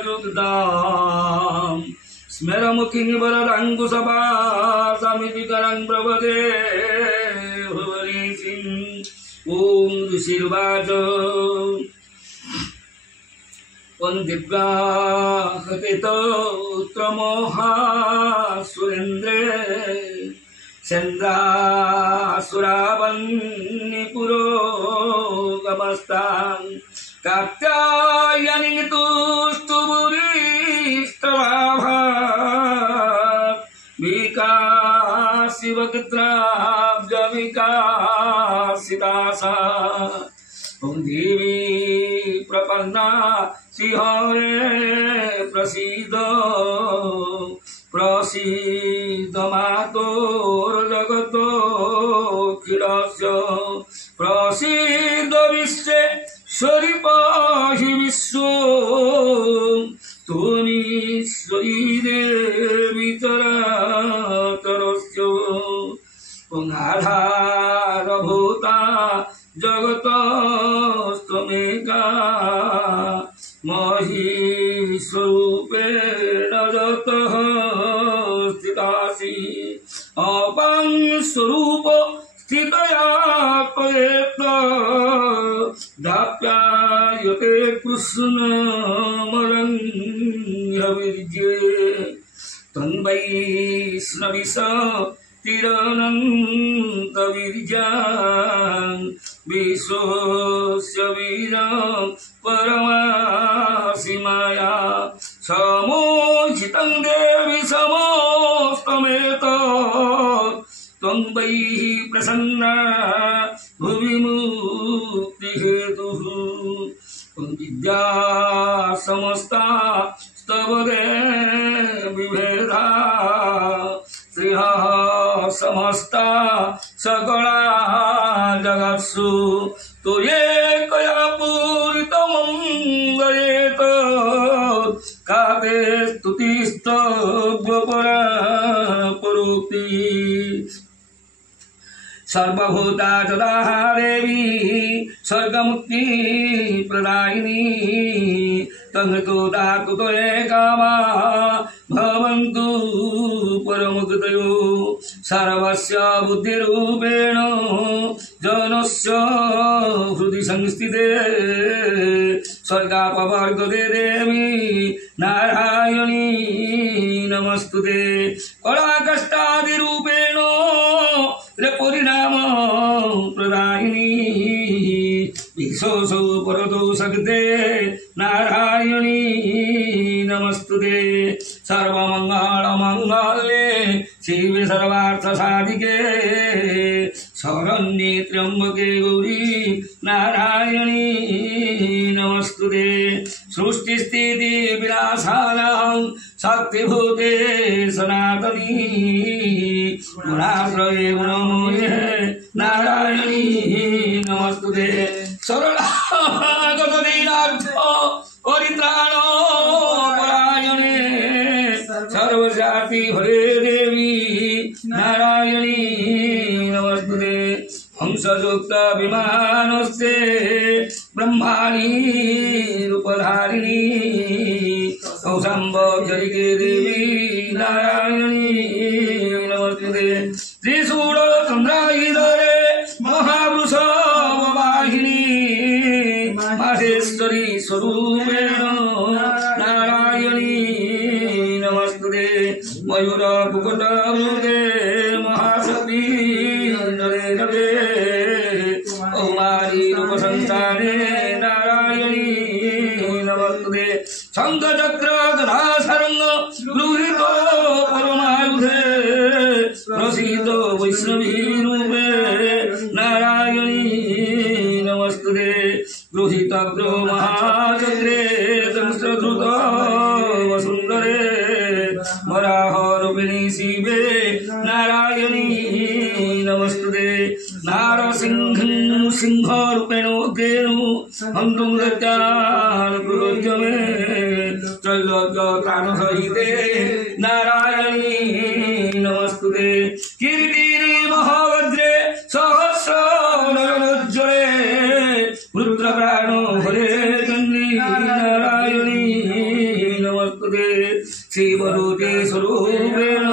नयनत्रययुक्तां स्मेरमुखिनिवरदाङ्कुशपाशमितिकरं प्रवदे भुवनेशिं। ॐ ऋषिर्वाच वन्दिव्याहृतितोत्रमोहासुरेन्द्रे चन्द्रासुरावन्निपुरोगमस्तां कात्यायनी तुष्टुभुरिष्टलाभात् विकासिवक्त्राब्जविकासितासा। ॐ देवी प्रपन्ना सिंहरे प्रसीद प्रसीद मातोर्जगतोऽखिलस्य प्रसीद विश्वेश्वरि पाहि विश्वं त्वमीश्वरी देवी चराचरस्य। आधारभूता जगतस्त्वमेका महीस्वरूपेण जगतः स्थितासि। अपां स्वरूप स्थितया त्वयेत दाप्यायते कृष्णमरण्यविद्ये तन्वैष्णविष तिरनन्तवीर्यां विश्वस्य वीरं परमासि माया समोचितं देवि समस्तमेत त्वं वै प्रसन्ना भुवि मुक्तिहेतुः। विद्या समस्ता स्तव विभेदा श्रियः समस्ता सकला जगत्सु त्वयैकया पूरितमङ्गलेत काते स्तुतिस्तव्यपरा परोक्ति। सर्वभूता तदा देवी स्वर्गमुक्ति प्रदायिनी तंहतो दातु तये कामा भवन्तु परमुक्तयो। सर्वस्य बुद्धिरूपेण जनस्य हृदि संस्थिते स्वर्गापवर्गते देवी नारायणी नमस्तुते। कलाकष्टादिरूपेण परिणाम प्रदायिनी विशोषो परतो सगते नारायणी नमस्तुते। सर्वमंगलमंगले शिवे सर्वार्थसाधिके शरण्ये त्र्यंबके गौरी नारायणी नमस्तुते। सृष्टिस्थिति विनाशानां शक्तिभूते सनातनी गुणाश्रये गुणमये नारायणी नमस्तुते। शरणागत दीनार्थ परित्राण परायणे सर्वजाति हरे देवी नारायणी नमस्तुते। हंसयुक्त विमानस्ते ब्रह्माणी रूपधारिणी कौशंबजरिके देवी नारायणी नमस्तुते। त्रिशूल चंद्रायुधरे महावृषभवाहिनी माहेश्वरी स्वरूपेण नारायणी नमस्तुते। मयूर कुकुटमृगे महाशक्ति नरे नरे कौमारी रूपसंसारे नारायणी नमस्तुते। शंखचक्र गदा शरण्य गृहीतो परमायुधे प्रसीदो वैष्णवी रूपे नारायणी नमस्तुते। गृहीतग्रो महाचक्रे संस्कृत वसुंदरे वराहरूपिणी शिवे नारायणी नमस्तुते। नारसिंह सिंहरूपेण उग्रेणु हन्तुं दत्तान् प्रयोज्य मे त्रैलोक्यत्राणसहिते नारायणी नमस्तुते। कीर्तिनी महावज्रे सहस्रनयनोज्ज्वले रुद्रप्राणो हरे चंडी नारायणी नमस्तुते शिवरूपे स्वरूपेण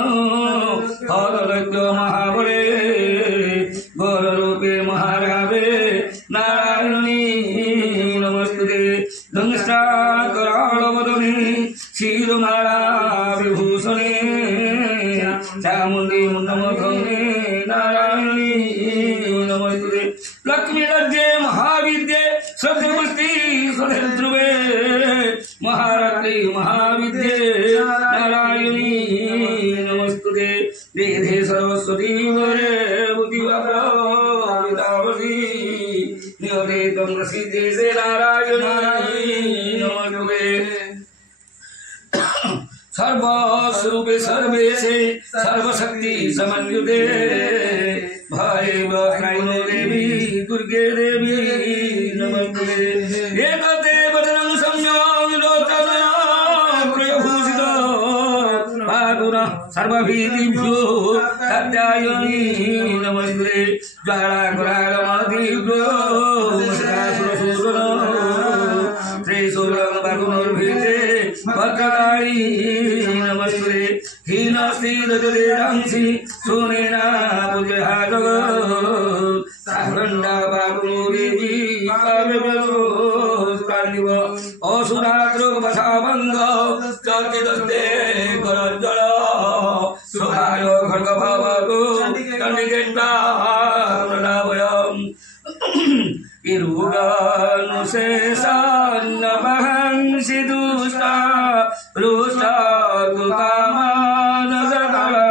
हरलज्ञ महाबले गौररूपे महारावे नारायणी नमस्तुते दंष्ट्राकराळवदने क्षीरमाला विभूषणे चामुण्डी मुण्डमखने नारायणी नमस्तुते लक्ष्मी लज्जे महाविद्ये सत्यपुष्टि स्वधेन्द्रुवे महारत्ने महाविद्ये नारायणी नमस्तुते वेदे सरस्वती वरे बुद्धिवादी नियतेतं प्रसिद्धे से नारायणी नमस्तुते सर्वस्वरूपे सर्वेशे सर्वशक्ति समन्विते भैव नैनो देवी दुर्गे देवी नमस्ते एकते वदनं संयोगलोचना प्रभूषित पादुना सर्वभीतिभ्यो कात्यायनी नमस्ते ज्वालाकुलालमदिभ्यो त्रिशूलं बाहुर्भिते भद्रकाली नमस्ते हीनस्ति दजलेरांसि सोनेना पूजयाजग साहरण्डा बाबु देवी काव्यवरो कालिव असुरात्रो वसाभंग चर्चितस्ते करज्जल सुखाय खड्गभावगो चण्डिकेन्द्रा प्रणामयम् इरुगानुशेषान्नमहंसि दुष्टा रुष्टा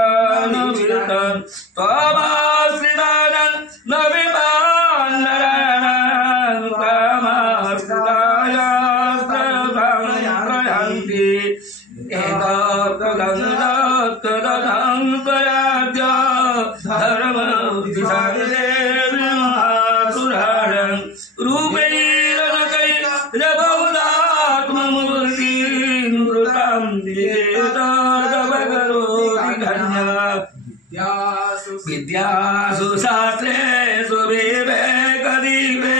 तुकामानगरानुविरतन् त्वमाश्रितानां न विपान्नराणां त्वमाश्रितायास्त्रदां प्रयान्ति एतत्तदं पराद्य धर्मविधाने रूपैरनकै रबहुदात्ममूर्तिं कृतं विदेतर्गवकरोति धन्या विद्यासु शास्त्रेषु विवेकदीपे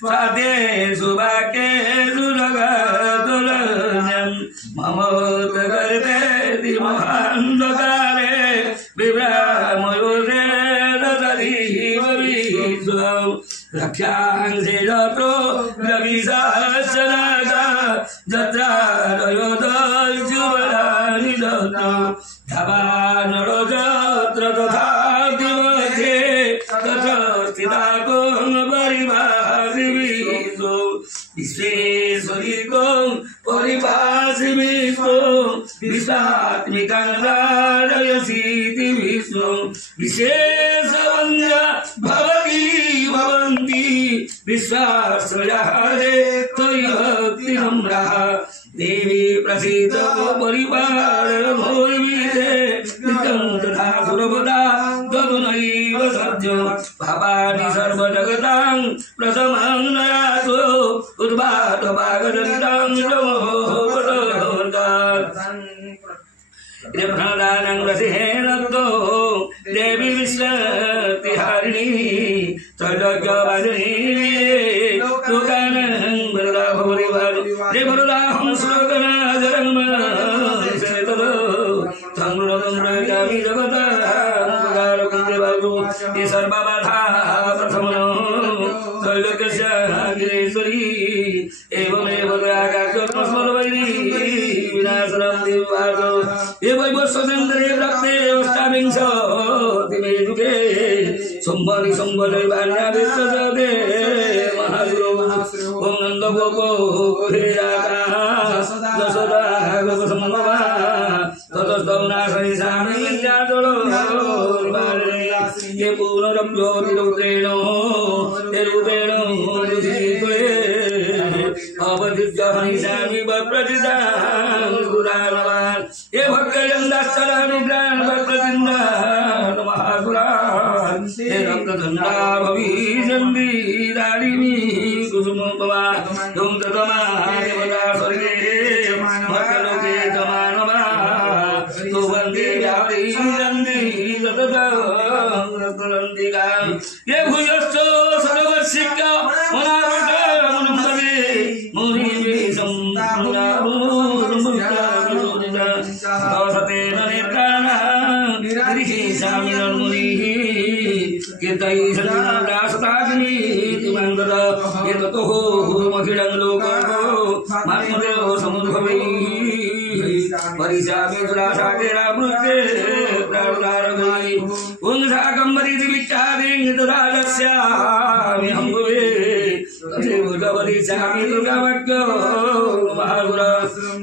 साध्येषु वाक्येषु जगदुलन्यं ममोत्कल्पेति महान्धकारे विभ्रामयोगे ददरीव विश्वम् रक्षांसे जत्रो रविशासनागा जत्रारयोदज्जुवलानि दत्तो धवानरो जत्र तथा दिवसे तत्र स्थिताकों परिभाषिविश्वो विश्वेश्वरीकों परिभाषिविश्वो विश्वात्मिकां राजयसीति विश्वो विशेषवन्द्या भवति भवन्ति विश्वाश्रयारे त्वयि भक्तिनम्राः देवी प्रसीद परिवार भोर्विदे नित्यं तथा सुरभदा गगनैव सद्यो भावानि सर्वजगतां प्रथमं नयासो उद्भातभागदन्तं प्रणदानं रसिहेन देवी विश्वतिहारिणी त्रैलोक्यवासिनी लोकानं वरदा भवति रे वरदाहं श्लोकनाजरं सेतदो संगृणं प्रयामि जगतां देवागो ये सर्वबाधा प्रथमनो त्रैलोक्यस्य गिरीश्वरी एवमेव आकाशस्मरवैरी विनाशनं देवागो एवं स्वतंत्रे प्राप्ते अष्टाविंशतिमे युगे संवरि संवदैवान्यादिष्टदे महासुरो ओं नन्दगोपो कुहेयाका दशदा गोपसम्भवा ततस्तौ नाशयिषामि विद्याजलो ये पुनरप्योतिरुद्रेण निरुद्रेण रुधिरे अवधिर्जहनिषामि वप्रजितां गुरानवान् ये भक्तजन्दाश्चरानुग्रान् वप्रजिन्दान् महासुरान् ये रक्तदण्डा भविष्यन्ति दारिणी कुसुमोपमा धूम ततमा देवता स्वर्गे मर्त्यलोके तमानवा सुवन्ति व्याप्तिरन्ति सततं रक्तदण्डिका ये भूयश्च सर्वसिक्का मनावृता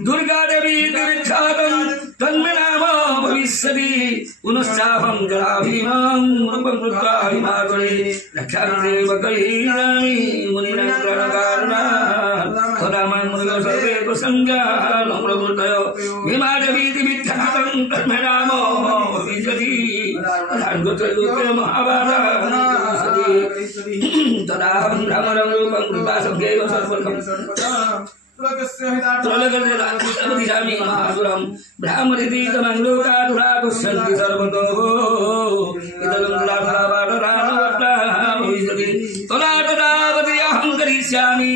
दुर्गा देवी विख्यातं तन्मे नाम भविष्यति पुनश्चाहं जलाभिमां रूपं कृत्वा हिमाचले रक्षांते वकलीनामि मुनिरङ्करणकारणा तदा मां मुनियो सर्वे प्रसङ्गाः प्रवृत्तय भीमा देवी विख्यातं तन्मे नाम भविष्यति धार्गोत्रलोके महाभारतं तदा ब्रह्मणं रूपं कृत्वा सभ्यैव सर्वं ब्राह्मणीतमंगलोकाधुराकुशन्ति सर्वतो तदा तदावति अहं करिष्यामि